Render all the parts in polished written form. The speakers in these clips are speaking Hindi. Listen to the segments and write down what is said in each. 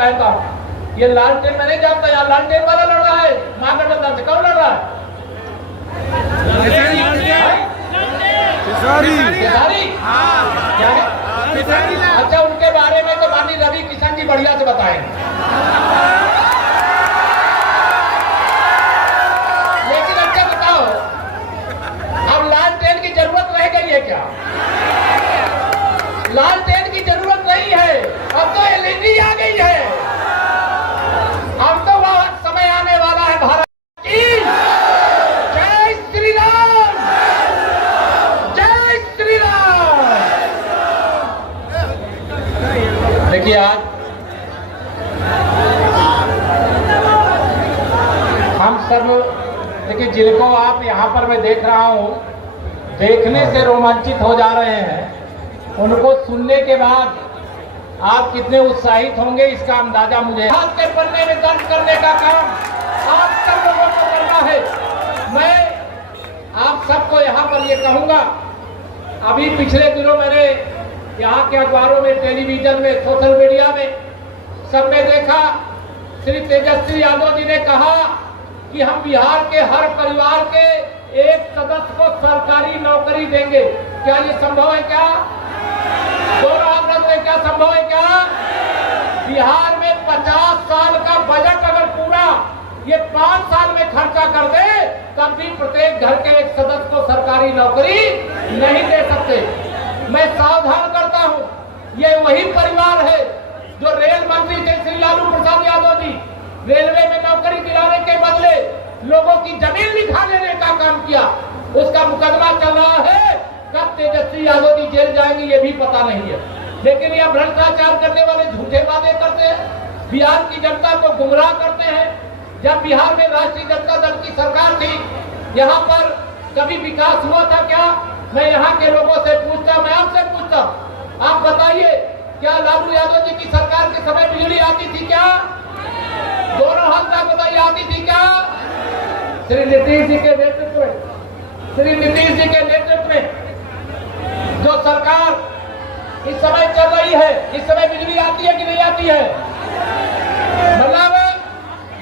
कहता हूँ, ये लालटेन मैं नहीं जानता, यार लालटेन वाला लड़ रहा है महागठबंधन से, कौन लड़ रहा है? अच्छा, उनके बारे में तो माननीय रवि किशन जी बढ़िया से बताएंगे। लेकिन अच्छा बताओ, अब लालटेन की जरूरत रह गई है क्या? लालटेन की जरूरत नहीं है, अब तो एलईडी आ गई है। अब तो वह समय आने वाला है भारत की। जय श्री राम, जय श्री राम। देखिए आज हम सब, देखिए जिनको आप यहाँ पर मैं देख रहा हूँ, देखने से रोमांचित हो जा रहे हैं, उनको सुनने के बाद आप कितने उत्साहित होंगे इसका अंदाजा मुझे। हाथ के पन्ने में दर्ज करने का काम आप सब लोगों को करना है। मैं आप सबको यहाँ पर ये कहूँगा, अभी पिछले दिनों मैंने यहाँ के अखबारों में, टेलीविजन में, सोशल मीडिया में सब में देखा, श्री तेजस्वी यादव जी ने कहा कि हम बिहार के हर परिवार के एक सदस्य को सरकारी नौकरी देंगे। क्या ये संभव है? क्या दोनों हाथ में क्या संभव है? क्या बिहार में 50 साल का बजट अगर पूरा ये 5 साल में खर्चा कर दे, तब भी प्रत्येक घर के एक सदस्य को सरकारी नौकरी नहीं दे सकते। मैं सावधान करता हूं, ये वही परिवार है जो रेल मंत्री थे श्री लालू प्रसाद यादव जी, रेलवे में नौकरी दिलाने के बदले लोगों की जमीन लिखा लेने का काम किया। उसका मुकदमा चल रहा है, कब तेजस्वी यादव जी जेल जाएंगे ये भी पता नहीं है। लेकिन यह भ्रष्टाचार करने वाले झूठे वादे करते हैं, बिहार की जनता को गुमराह करते हैं। जब बिहार में राष्ट्रीय जनता दल की सरकार थी, यहाँ पर कभी विकास हुआ था क्या? मैं यहाँ के लोगों से पूछता, मैं आपसे पूछता, आप बताइए, क्या लालू यादव जी की सरकार के समय बिजली आती थी क्या? दोनों हाथ तक बताइए, आती थी क्या? श्री नीतीश जी के नेतृत्व में, श्री नीतीश जी के नेतृत्व में जो सरकार इस समय चल रही है, इस समय बिजली आती है कि नहीं आती है? मतलब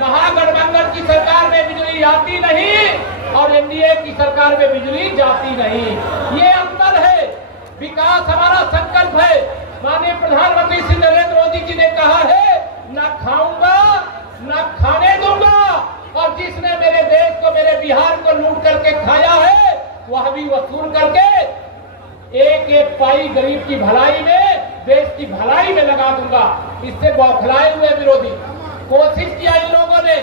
महागठबंधन की सरकार में बिजली आती नहीं और एनडीए की सरकार में बिजली जाती नहीं। ये अंतर है। विकास हमारा संकल्प है। माननीय प्रधानमंत्री श्री नरेंद्र मोदी जी ने कहा है, न खाऊंगा न खाने दूंगा, और जिसने मेरे देश को, मेरे बिहार को लूट करके खाया है, वह भी वसूल करके एक एक पाई गरीब की भलाई में, देश की भलाई में लगा दूंगा। इससे बौखलाए हुए विरोधी कोशिश किया इन लोगों ने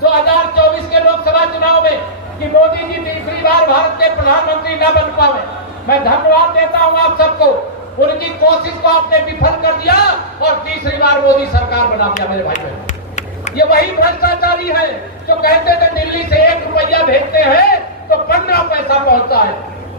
2024 के लोकसभा चुनाव में कि मोदी जी तीसरी बार भारत के प्रधानमंत्री न बन पावे। मैं धन्यवाद देता हूं आप सबको, उनकी कोशिश को आपने विफल कर दिया और तीसरी बार मोदी सरकार बना दिया। मेरे भाई बहन, ये वही भ्रष्टाचारी है जो कहते थे दिल्ली से 1 रुपया भेजते हैं तो 15 पैसा पहुंचता है,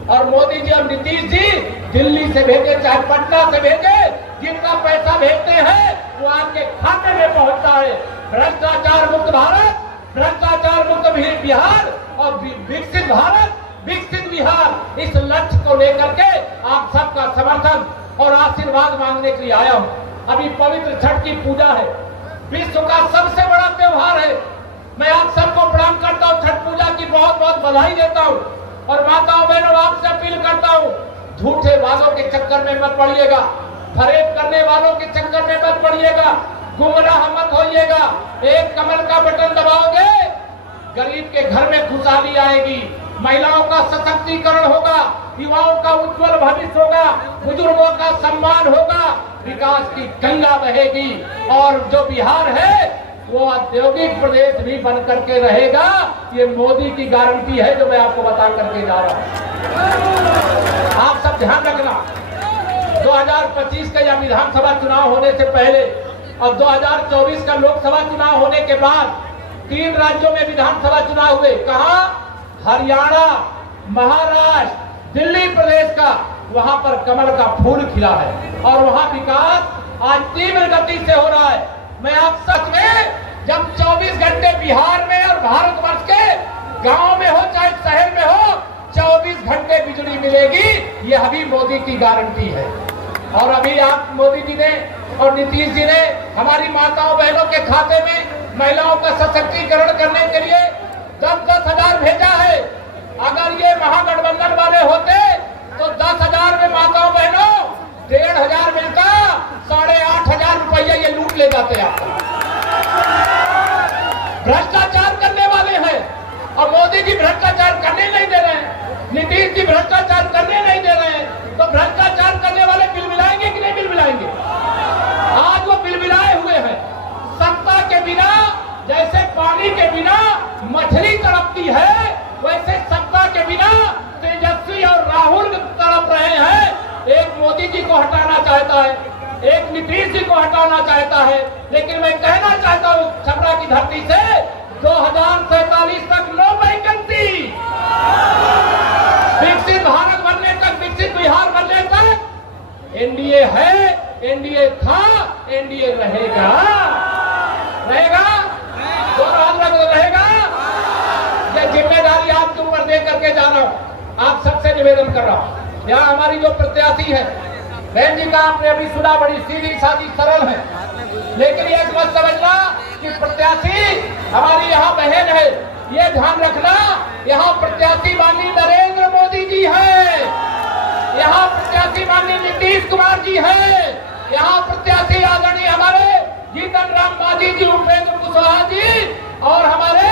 और मोदी जी और नीतीश जी दिल्ली से भेजे चाहे पटना से भेजे, जितना पैसा भेजते हैं वो आपके खाते में पहुंचता है। भ्रष्टाचार मुक्त भारत, भ्रष्टाचार मुक्त बिहार और विकसित भारत, विकसित बिहार, इस लक्ष्य को लेकर के आप सबका समर्थन और आशीर्वाद मांगने के लिए आया हूं। अभी पवित्र छठ की पूजा है, विश्व का सबसे बड़ा त्योहार है। मैं आप सबको प्रणाम करता हूं, छठ पूजा की बहुत बहुत बधाई देता हूं, और माताओं बहनों आपसे अपील करता हूं, झूठे वादों के चक्कर में मत पड़िएगा, फरेब करने वालों के चक्कर में मत पड़िएगा, गुमराह मत होइएगा। एक कमल का बटन दबाओगे, गरीब के घर में खुशहाली आएगी, महिलाओं का सशक्तिकरण होगा, युवाओं का उज्जवल भविष्य होगा, बुजुर्गों का सम्मान होगा, विकास की गंगा बहेगी, और जो बिहार है वो औद्योगिक प्रदेश भी बन करके रहेगा। ये मोदी की गारंटी है जो मैं आपको बता करके जा रहा हूं। आप सब ध्यान रखना, 2025 का या विधानसभा चुनाव होने से पहले और 2024 का लोकसभा चुनाव होने के बाद 3 राज्यों में विधानसभा चुनाव हुए। कहां? हरियाणा, महाराष्ट्र, दिल्ली प्रदेश का, वहां पर कमल का फूल खिला है और वहां विकास आज तीव्र गति से हो रहा है। मैं आप सच में, जब 24 घंटे बिहार में और भारतवर्ष के गांव में हो चाहे शहर में हो, 24 घंटे बिजली मिलेगी, ये अभी मोदी की गारंटी है। और अभी आप, मोदी जी ने और नीतीश जी ने हमारी माताओं बहनों के खाते में महिलाओं का सशक्तिकरण करने के लिए 10-10 हजार भेजा है। अगर ये महागठबंधन वाले होते तो 10,000 में माताओं बहनों 1,500 मिलता, 8,500 रुपया ये लूट ले जाते आप। भ्रष्टाचार करने वाले हैं और मोदी जी भ्रष्टाचार करने नहीं दे रहे हैं, नीतीश जी भ्रष्टाचार करने नहीं दे रहे हैं। तो भ्रष्टाचार करने वाले बिलबिलाएंगे कि नहीं बिलबिलाएंगे? आज वो बिलबिलाए हुए हैं। सत्ता के बिना जैसे पानी के बिना मछली तड़पती है, वैसे सत्ता के बिना तेजस्वी और राहुल तड़प रहे हैं। एक मोदी जी को हटाना चाहता है, एक नीतीश जी को हटाना चाहता है, लेकिन मैं कहना चाहता हूँ छपरा की धरती से 2047 तक नो वैकेंसी। विकसित भारत बनने तक, विकसित बिहार बनने तक एनडीए है, एनडीए था, एनडीए रहेगा। रहेगा, दोनों हाथ में रहेगा। ये जिम्मेदारी आपके ऊपर दे करके जा रहा हूँ, आप सबसे निवेदन कर रहा हूँ। यहाँ हमारी जो प्रत्याशी है बहन जी का आपने अभी सुना, बड़ी सीधी सादी सरल है, लेकिन ये मत समझना कि प्रत्याशी हमारी यहाँ बहन है। ये ध्यान रखना, यहाँ प्रत्याशी माननीय नरेंद्र मोदी जी है, यहाँ प्रत्याशी माननीय नीतीश कुमार जी है, यहाँ प्रत्याशी आदरणीय हमारे जीतन राम मांझी जी, उपेंद्र कुशवाहा जी और हमारे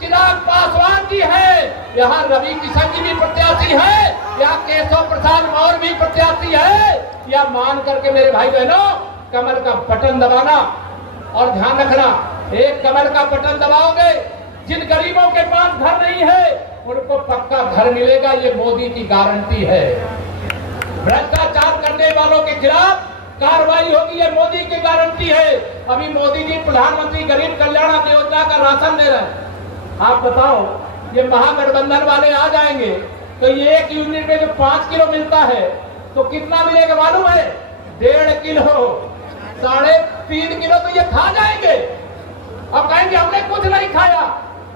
चिराग पासवान जी है। यहाँ रवि किशन जी भी प्रत्याशी है, यहाँ केशव प्रसाद मौर्य भी प्रत्याशी है। या मान करके मेरे भाई बहनों कमल का बटन दबाना और ध्यान रखना, एक कमल का बटन दबाओगे, जिन गरीबों के पास घर नहीं है उनको पक्का घर मिलेगा, ये मोदी की गारंटी है। भ्रष्टाचार करने वालों के खिलाफ कार्रवाई होगी, ये मोदी की गारंटी है। अभी मोदी जी प्रधानमंत्री गरीब कल्याण योजना का राशन दे रहे हैं। आप बताओ, ये महागठबंधन वाले आ जाएंगे तो ये 1 यूनिट में जो 5 किलो मिलता है तो कितना मिलेगा मालूम है? 1.5 किलो, 3.5 किलो तो ये खा जाएंगे। अब कहेंगे हमने कुछ नहीं खाया।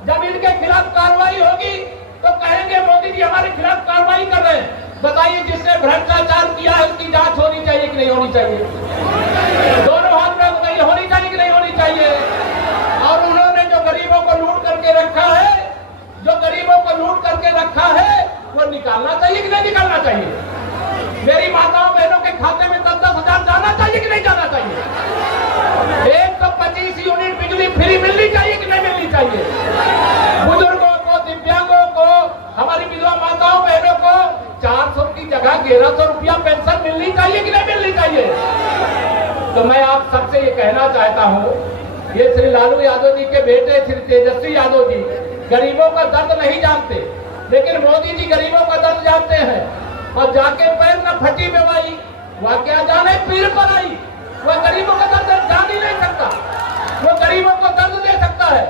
जब इनके खिलाफ कार्रवाई होगी तो कहेंगे मोदी जी हमारे खिलाफ कार्रवाई कर रहे हैं। बताइए, जिसने भ्रष्टाचार किया है उसकी जांच होनी चाहिए कि नहीं होनी चाहिए? दोनों हाथ में बताइए, होनी चाहिए कि नहीं होनी चाहिए? और उन्होंने जो गरीबों को लूट करके रखा है, जो गरीबों को लूट करके रखा है, वो निकालना चाहिए कि नहीं निकालना चाहिए? मेरी माताओं बहनों के खाते में 10-10 हजार जाना चाहिए कि नहीं जाना चाहिए? 125 यूनिट बिजली फ्री मिलनी चाहिए कि नहीं मिलनी चाहिए? बुजुर्गों को, दिव्यांगों को, हमारी विधवा माताओं बहनों को 400 की जगह 1,100 रुपया पेंशन मिलनी चाहिए कि नहीं मिलनी चाहिए? तो मैं आप सबसे ये कहना चाहता हूँ, ये श्री लालू यादव जी के बेटे श्री तेजस्वी यादव जी गरीबों का दर्द नहीं जानते, लेकिन मोदी जी गरीबों का दर्द जानते हैं। और जाके पैर न फटी बेवाई, वह क्या जाने पीर पर आई। वह गरीबों का दर्द जान ही नहीं सकता, वो गरीबों को दर्द दे सकता है।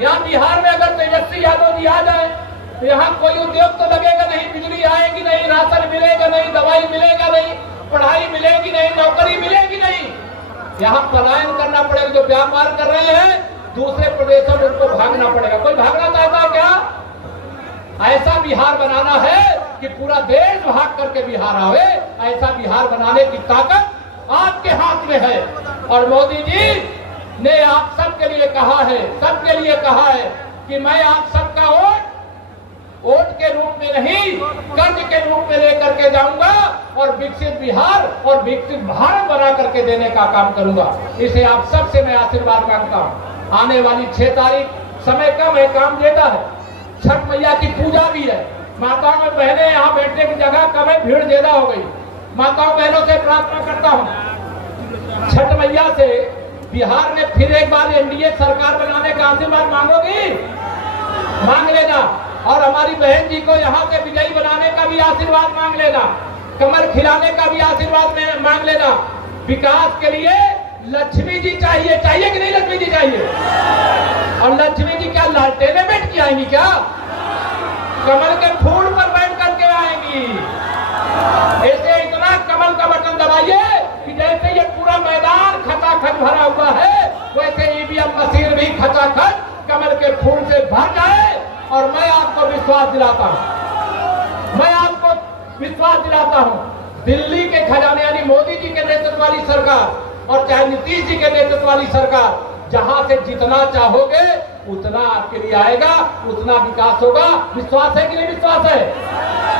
यहाँ बिहार में अगर तेजस्वी यादव जी आ जाए तो यहाँ कोई उद्योग तो लगेगा नहीं, बिजली आएगी नहीं, राशन मिलेगा नहीं, दवाई मिलेगा नहीं, पढ़ाई मिलेगी नहीं, नौकरी मिलेगी नहीं। यहाँ पलायन करना पड़ेगा। जो व्यापार कर रहे हैं दूसरे प्रदेशों में उनको भागना पड़ेगा। कोई भागना चाहता है क्या? ऐसा बिहार बनाना है कि पूरा देश भाग करके बिहार आवे। ऐसा बिहार बनाने की ताकत आपके हाथ में है। और मोदी जी ने आप सबके लिए कहा है, सबके लिए कहा है कि मैं आप सबका वोट के रूप में नहीं, कर्ज के रूप में लेकर के जाऊंगा और विकसित बिहार और विकसित भारत बना करके देने का काम करूंगा। इसे आप सबसे मैं आशीर्वाद मांगता हूं। आने वाली 6 तारीख, समय कम है, काम ज्यादा है, छठ मैया की पूजा भी है। माताओं में बहनें यहाँ बैठने की जगह कम है, भीड़ ज्यादा हो गई। माताओं बहनों से प्रार्थना करता हूँ, छठ मैया से बिहार में फिर एक बार एनडीए सरकार बनाने का आशीर्वाद मांगोगी? मांग लेना। और हमारी बहन जी को यहाँ से विजयी बनाने का भी आशीर्वाद मांग लेना, कमल खिलाने का भी आशीर्वाद मांग लेना। विकास के लिए लक्ष्मी जी चाहिए, चाहिए कि नहीं लक्ष्मी जी चाहिए? और लक्ष्मी जी क्या लालटेन में बैठ के आएंगी क्या? कमल के फूल पर बैठ करके आएंगी। ऐसे इतना कमल का बटन दबाइए कि जैसे ये पूरा मैदान खचाखच भरा हुआ है, वैसे ईवीएम मशीन भी खचाखच कमल के फूल से भर जाए। और मैं आपको विश्वास दिलाता हूं, मैं आपको विश्वास दिलाता हूं, दिल्ली के खजाने यानी मोदी जी के नेतृत्व वाली सरकार और चाहे नीतीश जी के नेतृत्व वाली सरकार, जहां से जितना चाहोगे उतना आपके लिए आएगा, उतना विकास होगा। विश्वास है कि नहीं विश्वास है?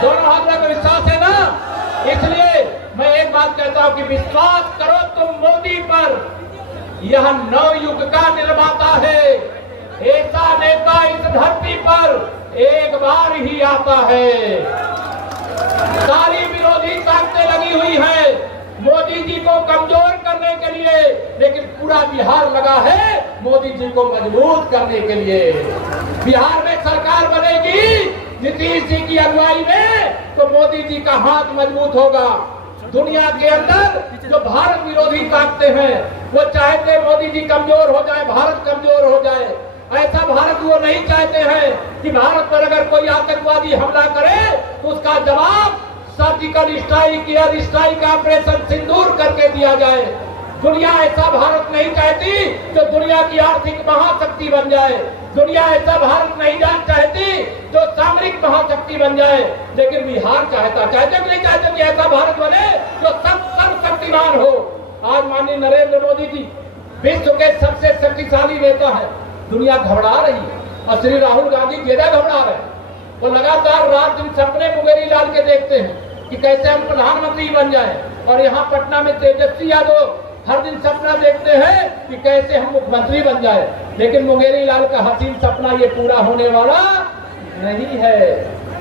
दोनों हाथ में विश्वास है ना? इसलिए मैं एक बात कहता हूं कि विश्वास करो तुम मोदी पर। यह नवयुग का निर्माता है। ऐसा नेता इस धरती पर एक बार ही आता है। सारी विरोधी ताकतें लगी हुई है मोदी जी को कमजोर करने के लिए, लेकिन पूरा बिहार लगा है मोदी जी को मजबूत करने के लिए। बिहार में सरकार बनेगी नीतीश जी की अगुवाई में, तो मोदी जी का हाथ मजबूत होगा। दुनिया के अंदर जो भारत विरोधी ताकतें हैं वो चाहते मोदी जी कमजोर हो जाए, भारत कमजोर हो जाए। ऐसा भारत वो नहीं चाहते हैं कि भारत पर अगर कोई आतंकवादी हमला करे तो उसका जवाब surgical strike, air strike, operation Sindoor करके दिया जाए। दुनिया ऐसा भारत नहीं चाहती जो दुनिया की आर्थिक महाशक्ति बन जाए। दुनिया ऐसा भारत नहीं चाहती जो सामरिक महाशक्ति बन जाए। लेकिन बिहार चाहता, चाहते कि नहीं चाहते कि ऐसा भारत बने जो सर्वशक्तिमान हो। आज माननीय नरेंद्र मोदी जी विश्व के सबसे शक्तिशाली नेता है। दुनिया घबरा रही है और श्री राहुल गांधी ज्यादा घबरा रहे हैं। वो लगातार रात दिन सपने मुंगेरी लाल के देखते हैं कि कैसे हम प्रधानमंत्री बन जाए, और यहाँ पटना में तेजस्वी यादव हर दिन सपना देखते हैं कि कैसे हम मुख्यमंत्री बन जाए। लेकिन मुंगेरी लाल का हसीन सपना ये पूरा होने वाला नहीं है।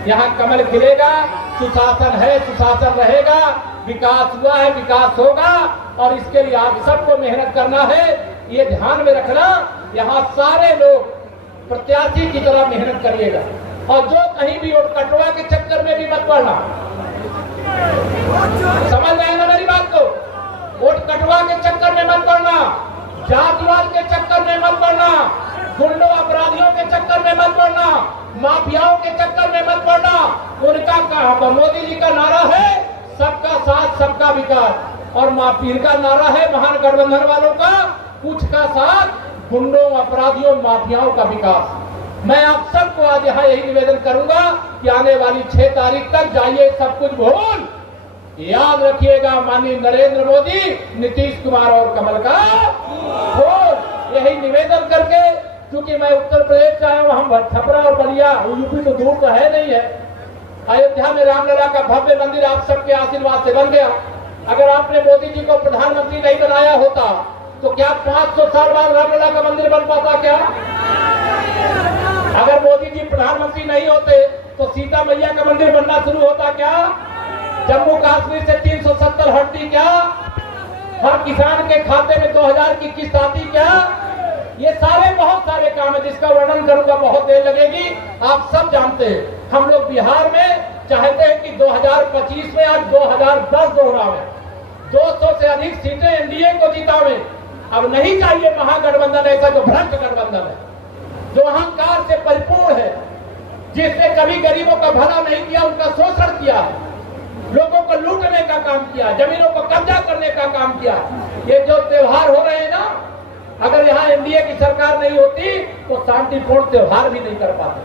यहाँ कमल खिलेगा, सुशासन है, सुशासन रहेगा, विकास हुआ है, विकास होगा, और इसके लिए आप सबको मेहनत करना है। ये ध्यान में रखना, यहाँ सारे लोग प्रत्याशी की तरह मेहनत करिएगा, और जो कहीं भी वोट कटवा के चक्कर में भी मत पड़ना। समझ रहे हैं ना मेरी बात को? वोट कटवा के चक्कर में मत पड़ना, जातिवाद के चक्कर में मत पड़ना, गुंडों अपराधियों के चक्कर में मत पड़ना, माफियाओं के चक्कर में मत पड़ना। उनका मोदी जी का नारा है सबका साथ सबका विकास, और माफिया का नारा है महागठबंधन वालों का कुछ का साथ, गुंडों अपराधियों माफियाओं का विकास। मैं आप सबको आज यहाँ यही निवेदन करूंगा कि आने वाली 6 तारीख तक जाइए सब कुछ भूल, याद रखिएगा माननीय नरेंद्र मोदी, नीतीश कुमार और कमल का वोट। यही निवेदन करके, क्योंकि मैं उत्तर प्रदेश से आया हूँ, हम छपरा और बलिया, यूपी तो दूर तो है नहीं है। अयोध्या में रामलला का भव्य मंदिर आप सबके आशीर्वाद से बन गया। अगर आपने मोदी जी को प्रधानमंत्री नहीं बनाया होता तो क्या 500 साल बाद रामलला का मंदिर बन पाता क्या? अगर मोदी जी प्रधानमंत्री नहीं होते तो सीता मैया का मंदिर बनना शुरू होता क्या? जम्मू कश्मीर से 370 हटती क्या? हर किसान के खाते में 2000 की किस्त आती क्या? ये सारे बहुत सारे काम है जिसका वर्णन करूंगा बहुत देर लगेगी। आप सब जानते हैं हम लोग बिहार में चाहते हैं कि 2025 में आज 2010 दोहरावे, 200 से अधिक सीटें एनडीए को जितावे। अब नहीं चाहिए महागठबंधन ऐसा जो भ्रष्ट गठबंधन है, जो अहंकार से परिपूर्ण है, जिसने कभी गरीबों का भला नहीं किया, उनका शोषण किया, लोगों को लूटने का काम किया, जमीनों को कब्जा करने का काम किया। ये जो त्योहार हो रहे हैं ना, अगर यहाँ एनडीए की सरकार नहीं होती तो शांतिपूर्ण त्योहार भी नहीं कर पाते।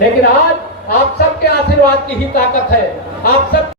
लेकिन आज आप सबके आशीर्वाद की ही ताकत है। आप सब